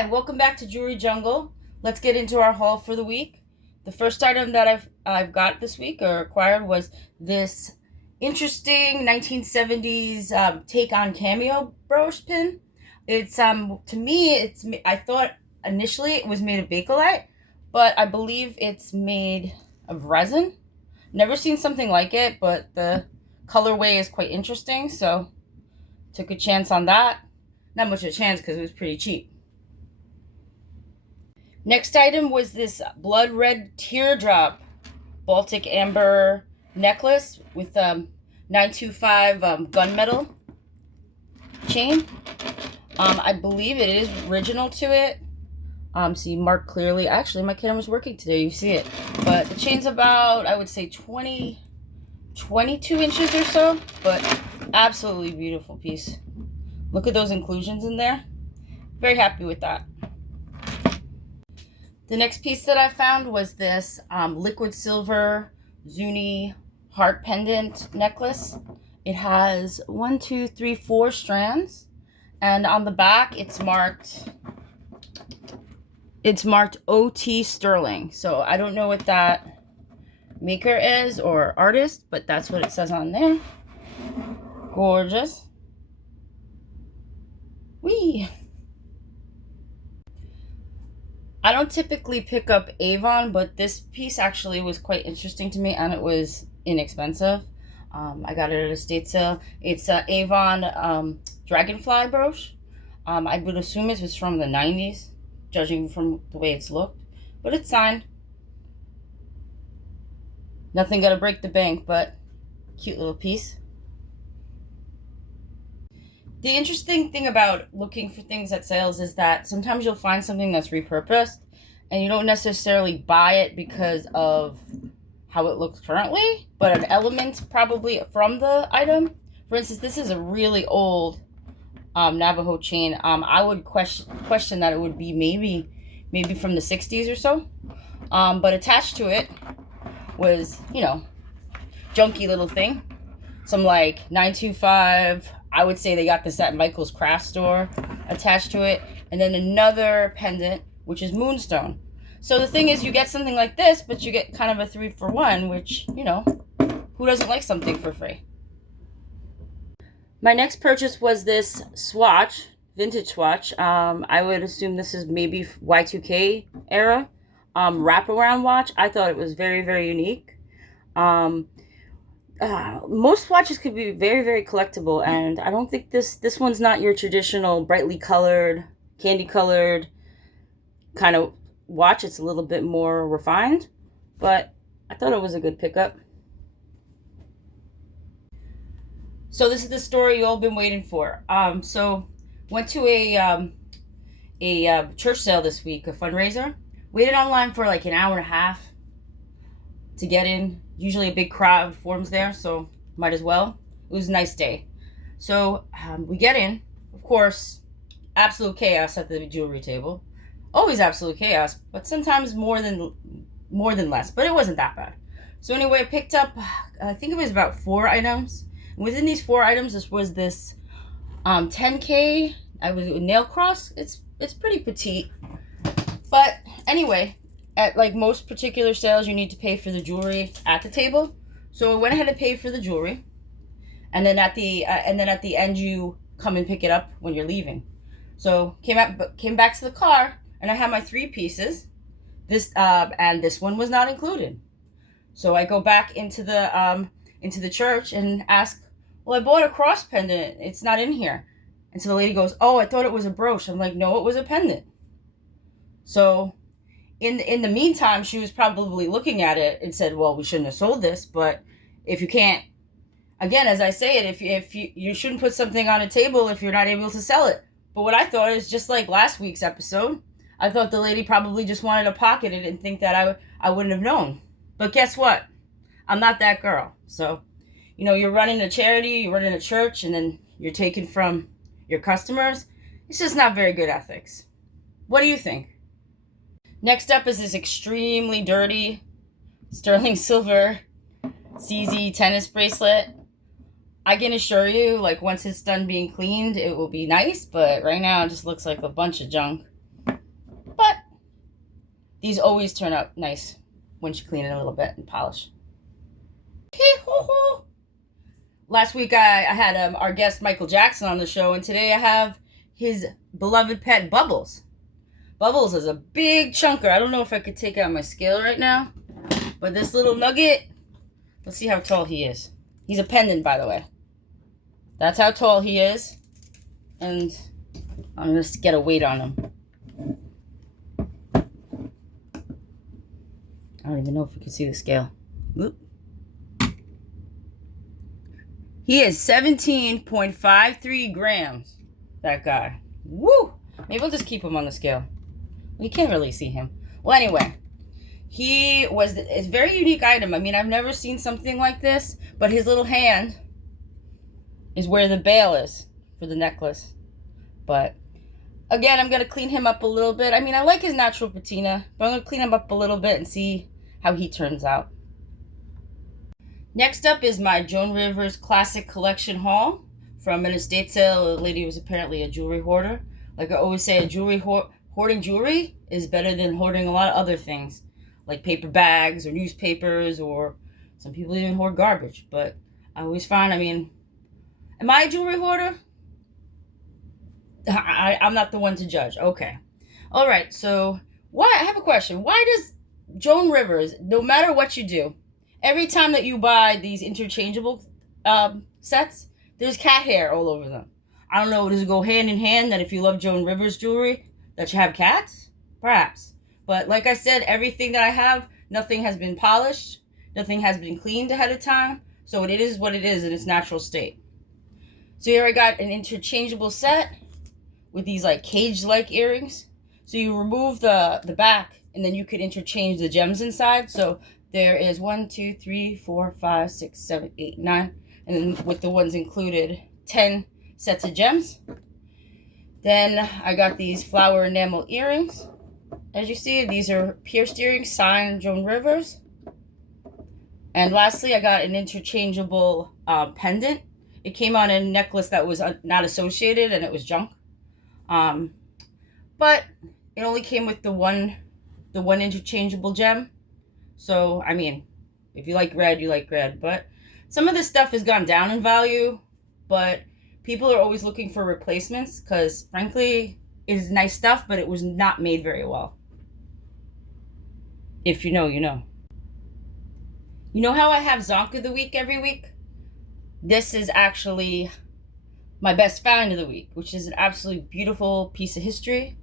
Hi, welcome back to Jewelry Jungle. Let's get into our haul for the week. The first item that I've got this week or acquired was this interesting 1970s take on cameo brooch pin. It's to me I thought initially it was made of Bakelite, but I believe it's made of resin. Never seen something like it, but the colorway is quite interesting, so took a chance on that. Not much of a chance because it was pretty cheap. Next item was this blood red teardrop Baltic amber necklace with 925 gunmetal chain. I believe it is original to it. See, marked clearly. Actually, my camera's working today. You see it. But the chain's about, I would say, 22 inches or so. But absolutely beautiful piece. Look at those inclusions in there. Very happy with that. The next piece that I found was this liquid silver Zuni heart pendant necklace. It has 1, 2, 3, 4 strands, and on the back it's marked OT Sterling. So I don't know what that maker is or artist, but that's what it says on there. Gorgeous. Whee! I don't typically pick up Avon, but this piece actually was quite interesting to me, and it was inexpensive. I got it at a estate sale. It's a Avon Dragonfly brooch. I would assume it was from the 90s, judging from the way it's looked, but it's signed. Nothing gonna break the bank, but cute little piece. The interesting thing about looking for things at sales is that sometimes you'll find something that's repurposed and you don't necessarily buy it because of how it looks currently, but an element probably from the item. For instance, this is a really old Navajo chain. I would question that it would be maybe from the 60s or so. But attached to it was, junky little thing. Some like 925. I would say they got this at Michael's craft store attached to it. And then another pendant, which is moonstone. So the thing is, you get something like this, but you get kind of a 3-for-1, which, who doesn't like something for free? My next purchase was this swatch, vintage swatch. I would assume this is maybe Y2K era wraparound watch. I thought it was very, very unique. Most watches could be very, very collectible, and I don't think this one's not your traditional brightly colored, candy colored kind of watch. It's a little bit more refined, but I thought it was a good pickup. So this is the story you all been waiting for. So went to a church sale this week, a fundraiser. Waited online for like an hour and a half to get in. Usually a big crowd forms there, so might as well. It was a nice day. So we get in. Of course, absolute chaos at the jewelry table. Always absolute chaos, but sometimes more than less. But it wasn't that bad. So anyway, I picked up, I think it was about 4 items. And within these 4 items, this was this 10K. I was a nail cross. It's pretty petite. But anyway, at like most particular sales, you need to pay for the jewelry at the table. So I went ahead and paid for the jewelry, and then at the end you come and pick it up when you're leaving. So came back to the car, and I had my 3 pieces. And this one was not included. So I go back into the church and ask, well, I bought a cross pendant. It's not in here. And so the lady goes, oh, I thought it was a brooch. I'm like, no, it was a pendant. So in the meantime, she was probably looking at it and said, well, we shouldn't have sold this. But if you can't, again, as I say it, if you shouldn't put something on a table if you're not able to sell it. But what I thought is just like last week's episode, I thought the lady probably just wanted to pocket it and think that I wouldn't have known. But guess what? I'm not that girl. So, you're running a charity, you're running a church, and then you're taking from your customers. It's just not very good ethics. What do you think? Next up is this extremely dirty sterling silver CZ tennis bracelet. I can assure you, like, once it's done being cleaned, it will be nice, but right now it just looks like a bunch of junk. These always turn out nice once you clean it a little bit and polish. Last week I had our guest Michael Jackson on the show, and today I have his beloved pet Bubbles. Bubbles is a big chunker. I don't know if I could take out my scale right now, but this little nugget, let's see how tall he is. He's a pendant, by the way. That's how tall he is, and I'm going to get a weight on him. I don't even know if you can see the scale. Whoop. He is 17.53 grams, that guy. Woo! Maybe I'll just keep him on the scale. You can't really see him. Well, anyway, it's a very unique item. I mean, I've never seen something like this, but his little hand is where the bail is for the necklace. But again, I'm going to clean him up a little bit. I mean, I like his natural patina, but I'm going to clean him up a little bit and see how he turns out. Next up is my Joan Rivers Classic Collection haul from an estate sale. A lady was apparently a jewelry hoarder. Like I always say, hoarding jewelry is better than hoarding a lot of other things, like paper bags or newspapers, or some people even hoard garbage. But I always find, I mean, am I a jewelry hoarder? I'm not the one to judge. Okay. All right. So I have a question. Why does Joan Rivers, no matter what you do, every time that you buy these interchangeable sets, there's cat hair all over them? I don't know, does it go hand in hand that if you love Joan Rivers jewelry, that you have cats? Perhaps. But like I said, everything that I have, nothing has been polished, nothing has been cleaned ahead of time, so it is what it is in its natural state. So here I got an interchangeable set with these like cage-like earrings. So you remove the back, and then you could interchange the gems inside. So there is 1, 2, 3, 4, 5, 6, 7, 8, 9. And then with the ones included, 10 sets of gems. Then I got these flower enamel earrings. As you see, these are pierced earrings, signed Joan Rivers. And lastly, I got an interchangeable pendant. It came on a necklace that was not associated, and it was junk. But it only came with the one interchangeable gem. So, I mean, if you like red, you like red. But some of this stuff has gone down in value, but people are always looking for replacements because, frankly, it is nice stuff, but it was not made very well. If you know, you know. You know how I have Zonk of the Week every week? This is actually my best find of the week, which is an absolutely beautiful piece of history,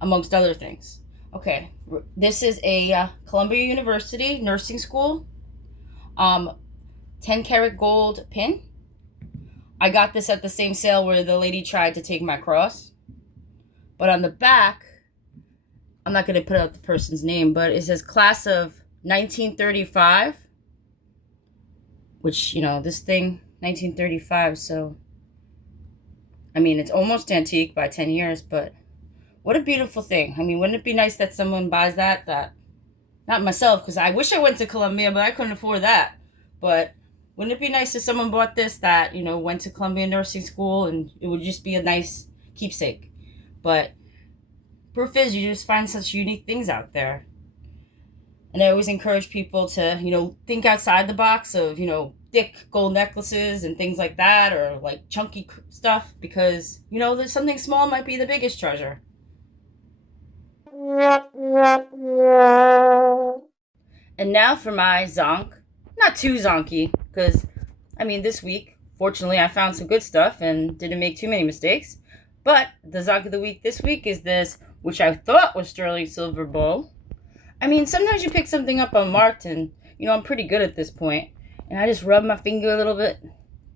amongst other things. Okay, this is a Columbia University nursing school 10 karat gold pin. I got this at the same sale where the lady tried to take my cross. But on the back, I'm not going to put out the person's name, but it says class of 1935, which, you know, this thing, 1935, so, I mean, it's almost antique by 10 years, but what a beautiful thing. I mean, wouldn't it be nice that someone buys that not myself, because I wish I went to Columbia, but I couldn't afford that. But wouldn't it be nice if someone bought this that, you know, went to Columbia Nursing School, and it would just be a nice keepsake. But proof is you just find such unique things out there. And I always encourage people to, you know, think outside the box of, you know, thick gold necklaces and things like that, or like chunky stuff, because, you know, there's something small might be the biggest treasure. And now for my zonk. Not too zonky, because, I mean, this week, fortunately, I found some good stuff and didn't make too many mistakes. But the zonk of the week this week is this, which I thought was sterling silver bowl. I mean, sometimes you pick something up unmarked, and, you know, I'm pretty good at this point. And I just rub my finger a little bit.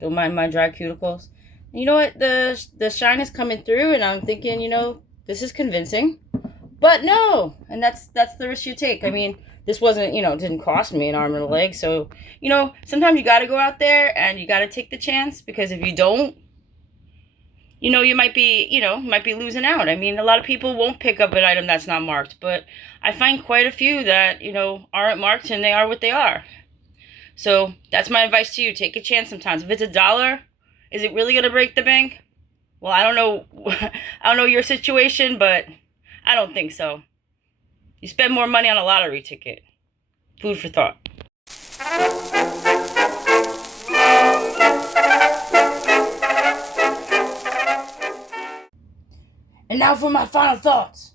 Don't mind my dry cuticles. And you know what? The shine is coming through, and I'm thinking, you know, this is convincing. But no! And that's the risk you take. I mean, this wasn't, you know, didn't cost me an arm and a leg. So, you know, sometimes you got to go out there and you got to take the chance, because if you don't, you know, you might be losing out. I mean, a lot of people won't pick up an item that's not marked, but I find quite a few that, you know, aren't marked, and they are what they are. So that's my advice to you. Take a chance sometimes. If it's $1, is it really going to break the bank? Well, I don't know. I don't know your situation, but I don't think so. You spend more money on a lottery ticket. Food for thought. And now for my final thoughts.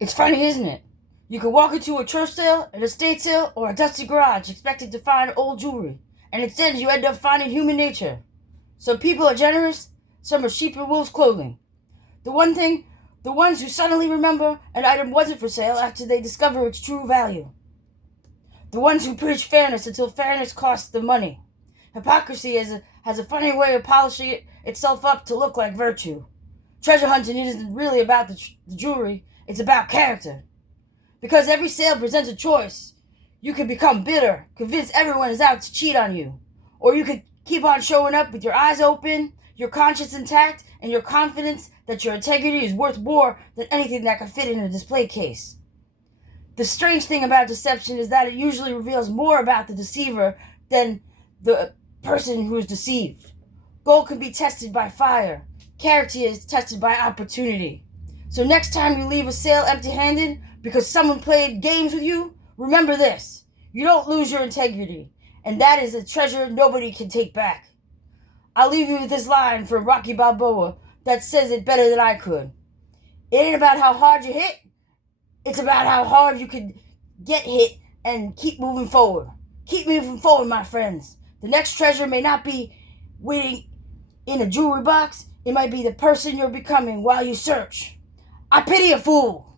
It's funny, isn't it? You can walk into a church sale, an estate sale, or a dusty garage expecting to find old jewelry, and instead you end up finding human nature. Some people are generous, some are sheep in wolves' clothing. The ones who suddenly remember an item wasn't for sale after they discover its true value. The ones who preach fairness until fairness costs them money. Hypocrisy has a funny way of polishing itself up to look like virtue. Treasure hunting isn't really about the jewelry, it's about character. Because every sale presents a choice. You could become bitter, convinced everyone is out to cheat on you. Or you could keep on showing up with your eyes open, your conscience intact, and your confidence that your integrity is worth more than anything that can fit in a display case. The strange thing about deception is that it usually reveals more about the deceiver than the person who is deceived. Gold can be tested by fire. Character is tested by opportunity. So next time you leave a sale empty-handed because someone played games with you, remember this. You don't lose your integrity, and that is a treasure nobody can take back. I'll leave you with this line from Rocky Balboa that says it better than I could. It ain't about how hard you hit, it's about how hard you can get hit and keep moving forward. Keep moving forward, my friends. The next treasure may not be waiting in a jewelry box. It might be the person you're becoming while you search. I pity a fool.